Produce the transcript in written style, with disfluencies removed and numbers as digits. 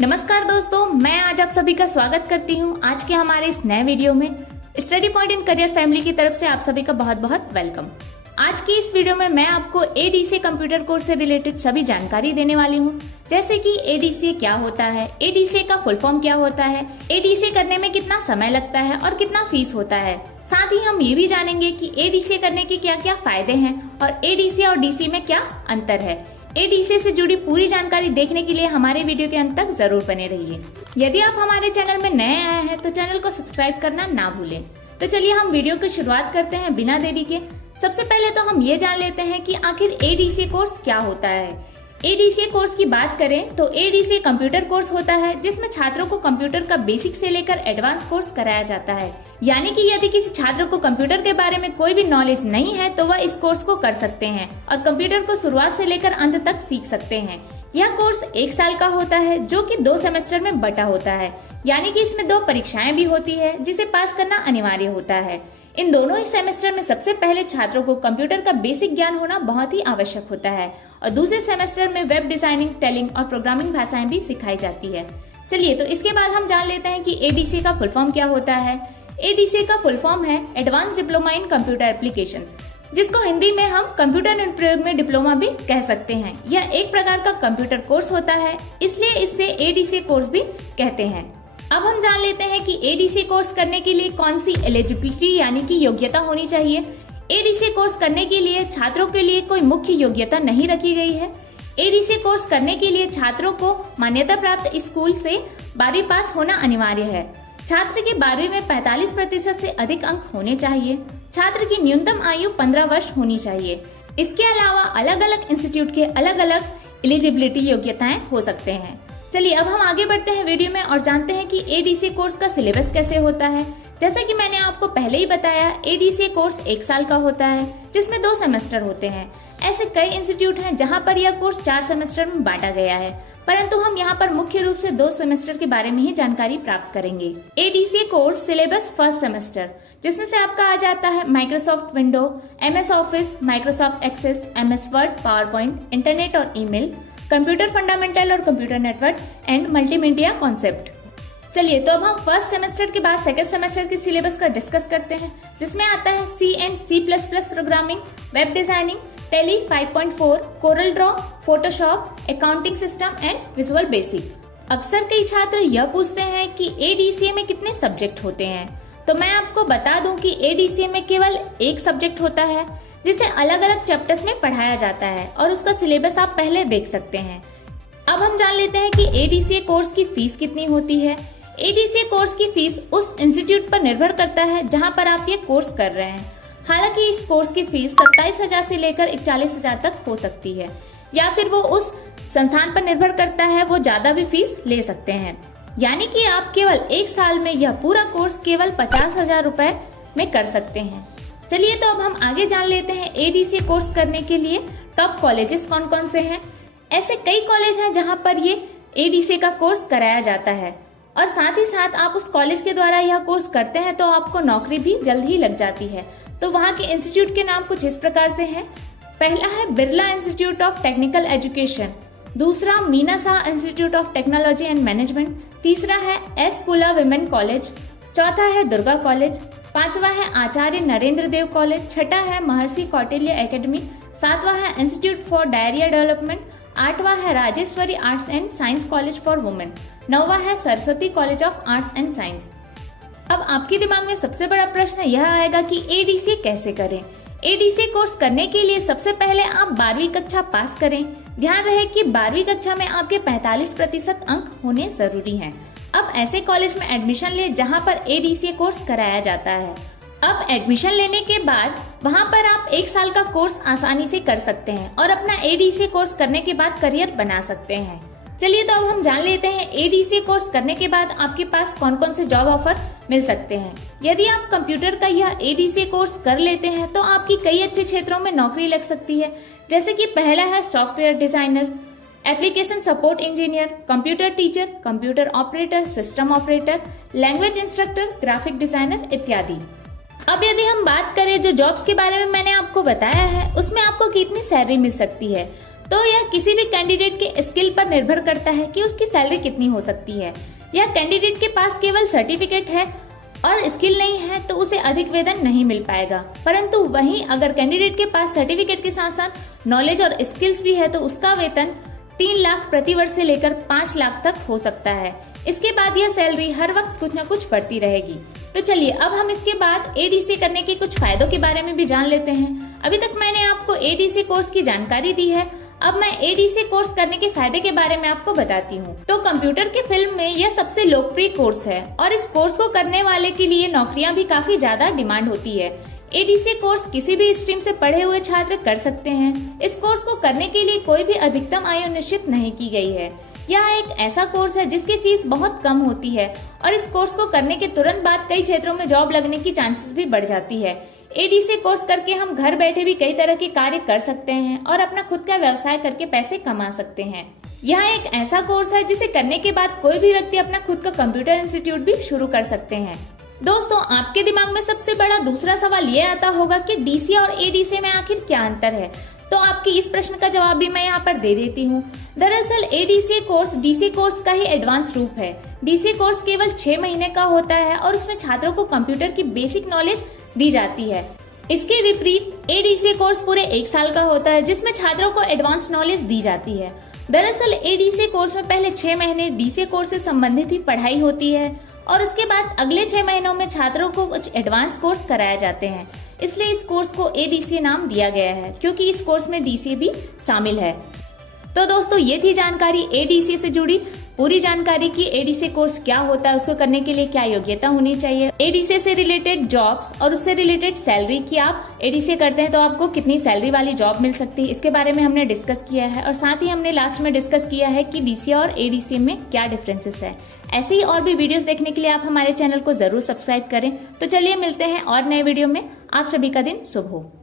नमस्कार दोस्तों, मैं आज आप सभी का स्वागत करती हूं आज के हमारे इस नए वीडियो में। Study point in career family की तरफ से आप सभी का बहुत बहुत वेलकम। आज की इस वीडियो में मैं आपको एडीसीए कंप्यूटर कोर्स से रिलेटेड सभी जानकारी देने वाली हूं, जैसे कि एडीसीए क्या होता है, एडीसीए का फुल फॉर्म क्या होता है, एडीसीए करने में कितना समय लगता है और कितना फीस होता है। साथ ही हम ये भी जानेंगे कि एडीसीए करने के क्या क्या फायदे हैं और एडीसीए और डीसीए में क्या अंतर है। एडीसीए से जुड़ी पूरी जानकारी देखने के लिए हमारे वीडियो के अंत तक जरूर बने रहिए। यदि आप हमारे चैनल में नए आए हैं तो चैनल को सब्सक्राइब करना ना भूलें। तो चलिए हम वीडियो की शुरुआत करते हैं बिना देरी के। सबसे पहले तो हम ये जान लेते हैं कि आखिर एडीसीए कोर्स क्या होता है। एडीसीए कोर्स की बात करें तो एडीसीए कंप्यूटर कोर्स होता है जिसमें छात्रों को कंप्यूटर का बेसिक से लेकर एडवांस कोर्स कराया जाता है। यानी कि यदि किसी छात्र को कंप्यूटर के बारे में कोई भी नॉलेज नहीं है तो वह इस कोर्स को कर सकते हैं और कंप्यूटर को शुरुआत से लेकर अंत तक सीख सकते हैं। यह कोर्स 1 साल का होता है जो कि 2 सेमेस्टर में बटा होता है, यानी कि इसमें 2 परीक्षाएं भी होती है जिसे पास करना अनिवार्य होता है। इन दोनों ही सेमेस्टर में सबसे पहले छात्रों को कंप्यूटर का बेसिक ज्ञान होना बहुत ही आवश्यक होता है और दूसरे सेमेस्टर में वेब डिजाइनिंग, टेलिंग और प्रोग्रामिंग भाषाएं भी सिखाई जाती है। चलिए तो इसके बाद हम जान लेते हैं कि एडीसीए का फुल फॉर्म क्या होता है। एडीसीए का फुल फॉर्म है advance diploma in computer application, जिसको हिंदी में हम कंप्यूटर अनुप्रयोग में डिप्लोमा भी कह सकते हैं। यह एक प्रकार का कंप्यूटर कोर्स होता है, इसलिए इसे एडीसीए कोर्स भी कहते हैं। अब हम जान लेते हैं कि एडीसीए कोर्स करने के लिए कौन सी एलिजिबिलिटी यानी कि योग्यता होनी चाहिए। एडीसीए कोर्स करने के लिए छात्रों के लिए कोई मुख्य योग्यता नहीं रखी गई है। एडीसीए कोर्स करने के लिए छात्रों को मान्यता प्राप्त स्कूल से 12वीं पास होना अनिवार्य है। छात्र की 12वीं में 45% से अधिक अंक होने चाहिए। छात्र की न्यूनतम आयु 15 वर्ष होनी चाहिए। इसके अलावा अलग अलग इंस्टीट्यूट के अलग अलग एलिजिबिलिटी योग्यताएं हो सकते हैं। चलिए अब हम आगे बढ़ते हैं वीडियो में और जानते हैं कि एडीसीए कोर्स का सिलेबस कैसे होता है। जैसा कि मैंने आपको पहले ही बताया, एडीसीए कोर्स 1 साल का होता है जिसमें 2 सेमेस्टर होते हैं। ऐसे कई इंस्टीट्यूट हैं जहां पर यह कोर्स 4 सेमेस्टर में बांटा गया है, परंतु हम यहाँ पर मुख्य रूप से 2 सेमेस्टर के बारे में ही जानकारी प्राप्त करेंगे। ADCA course syllabus first semester, जिसमें से आपका आ जाता है Microsoft window, MS office, Microsoft access, MS word, power point, internet और ईमेल, कंप्यूटर फंडामेंटल और computer network and multimedia concept. चलिए तो अब हम फर्स्ट सेमेस्टर के बाद सेकंड सेमेस्टर के सिलेबस का डिस्कस करते हैं, जिसमें आता है C and C++ programming, web designing, Tally 5.4, Corel draw, Photoshop, accounting system and visual basic. अक्सर कई छात्र यह पूछते हैं कि एडीसीए में कितने सब्जेक्ट होते हैं, तो मैं आपको बता दूं कि एडीसीए में केवल 1 सब्जेक्ट होता है जिसे अलग अलग चैप्टर्स में पढ़ाया जाता है और उसका सिलेबस आप पहले देख सकते हैं। अब हम जान लेते हैं कि एडीसीए कोर्स की फीस कितनी होती है। एडीसीए कोर्स की फीस उस इंस्टीट्यूट पर निर्भर करता है जहां पर आप ये कोर्स कर रहे हैं। हालांकि इस कोर्स की फीस 27,000 से लेकर 41,000 तक हो सकती है, या फिर वो उस संस्थान पर निर्भर करता है, वो ज्यादा भी फीस ले सकते हैं। यानी कि आप केवल 1 साल में यह पूरा कोर्स केवल 50,000 रुपए में कर सकते हैं। चलिए तो अब हम आगे जान लेते हैं एडीसीए कोर्स करने के लिए टॉप कॉलेजेस कौन कौन से हैं। ऐसे कई कॉलेज हैं जहां पर ये एडीसीए का कोर्स कराया जाता है और साथ ही साथ आप उस कॉलेज के द्वारा यह कोर्स करते हैं तो आपको नौकरी भी जल्द ही लग जाती है। तो वहाँ के इंस्टीट्यूट के नाम कुछ इस प्रकार से हैं। पहला है Birla institute of technical education, दूसरा Meena Shah institute of technology and management, तीसरा है S कुला विमेन कॉलेज, चौथा है दुर्गा कॉलेज, 5वां है आचार्य नरेंद्र देव कॉलेज, छठा है महर्षि कौटिल्य एकेडमी, 7वां है इंस्टीट्यूट फॉर डायरिया डेवलपमेंट, 8वां है Rajeshwari arts and science college for women, 9वां है Saraswati college of arts and science. अब आपके दिमाग में सबसे बड़ा प्रश्न यह आएगा कि एडीसीए कैसे करें। एडीसीए कोर्स करने के लिए सबसे पहले आप 12वीं कक्षा पास करें। ध्यान रहे कि 12वीं कक्षा में आपके 45% अंक होने जरूरी हैं। अब ऐसे कॉलेज में एडमिशन ले जहां पर एडीसीए कोर्स कराया जाता है। अब एडमिशन लेने के बाद वहां पर आप 1 साल का कोर्स आसानी से कर सकते हैं और अपना एडीसीए कोर्स करने के बाद करियर बना सकते हैं। चलिए तो अब हम जान लेते हैं एडीसीए कोर्स करने के बाद आपके पास कौन कौन से जॉब ऑफर मिल सकते हैं। यदि आप कंप्यूटर का यह एडीसीए कोर्स कर लेते हैं तो आपकी कई अच्छे क्षेत्रों में नौकरी लग सकती है, जैसे कि पहला है software designer, application support engineer, computer teacher, computer operator, system operator, language instructor, graphic designer इत्यादि। अब यदि हम बात करें जो जॉब्स के बारे में मैंने आपको बताया है उसमें आपको कितनी सैलरी मिल सकती है, तो यह किसी भी कैंडिडेट के स्किल पर निर्भर करता है कि उसकी सैलरी कितनी हो सकती है। यह कैंडिडेट के पास केवल सर्टिफिकेट है और स्किल नहीं है तो उसे अधिक वेतन नहीं मिल पाएगा, परंतु वहीं अगर कैंडिडेट के पास सर्टिफिकेट के साथ साथ नॉलेज और स्किल्स भी है तो उसका वेतन 3 लाख प्रति वर्ष से लेकर 5 लाख तक हो सकता है। इसके बाद यह सैलरी हर वक्त कुछ न कुछ बढ़ती रहेगी। तो चलिए अब हम इसके बाद एडीसी करने के कुछ फायदों के बारे में भी जान लेते हैं। अभी तक मैंने आपको एडीसी कोर्स की जानकारी दी है, अब मैं एडीसी कोर्स करने के फायदे के बारे में आपको बताती हूँ। तो कंप्यूटर के फील्ड में यह सबसे लोकप्रिय कोर्स है और इस कोर्स को करने वाले के लिए नौकरियां भी काफी ज्यादा डिमांड होती है। एडीसी कोर्स किसी भी स्ट्रीम से पढ़े हुए छात्र कर सकते हैं। इस कोर्स को करने के लिए कोई भी अधिकतम आयु निश्चित नहीं की गई है। यह एक ऐसा कोर्स है जिसकी फीस बहुत कम होती है और इस कोर्स को करने के तुरंत बाद कई क्षेत्रों में जॉब लगने की चांसेस भी बढ़ जाती है। एडीसी कोर्स करके हम घर बैठे भी कई तरह के कार्य कर सकते हैं और अपना खुद का व्यवसाय करके पैसे कमा सकते हैं। यह एक ऐसा कोर्स है जिसे करने के बाद कोई भी व्यक्ति अपना खुद का कंप्यूटर इंस्टीट्यूट भी शुरू कर सकते हैं। दोस्तों, आपके दिमाग में सबसे बड़ा दूसरा सवाल ये आता होगा कि डीसी और एडीसी में आखिर क्या अंतर है। तो आपकी इस प्रश्न का जवाब भी मैं यहाँ पर दे देती हूँ। दरअसल एडीसी कोर्स डीसी कोर्स का ही एडवांस रूप है। डीसी कोर्स केवल 6 महीने का होता है और उसमें छात्रों को कंप्यूटर की बेसिक नॉलेज दी जाती है। इसके विपरीत एडीसी कोर्स पूरे 1 साल का होता है जिसमें छात्रों को एडवांस नॉलेज दी जाती है। दरअसल एडीसी कोर्स में पहले 6 महीने डीसी कोर्स से संबंधित ही पढ़ाई होती है और उसके बाद अगले 6 महीनों में छात्रों को कुछ एडवांस कोर्स कराए जाते हैं। इसलिए इस कोर्स को एडीसी नाम दिया गया है क्योंकि इस कोर्स में डीसी भी शामिल है। तो दोस्तों, ये थी जानकारी एडीसी से जुड़ी। पूरी जानकारी की एडीसी कोर्स क्या होता है, उसको करने के लिए क्या योग्यता होनी चाहिए, एडीसी से रिलेटेड जॉब्स और उससे रिलेटेड सैलरी की आप एडीसी करते हैं तो आपको कितनी सैलरी वाली जॉब मिल सकती है, इसके बारे में हमने डिस्कस किया है। और साथ ही हमने लास्ट में डिस्कस किया है कि डीसी और एडीसी में क्या डिफरेंसेस है। ऐसे ही और भी वीडियोस देखने के लिए आप हमारे चैनल को जरूर सब्सक्राइब करें। तो चलिए मिलते हैं और नए वीडियो में। आप सभी का दिन शुभ हो।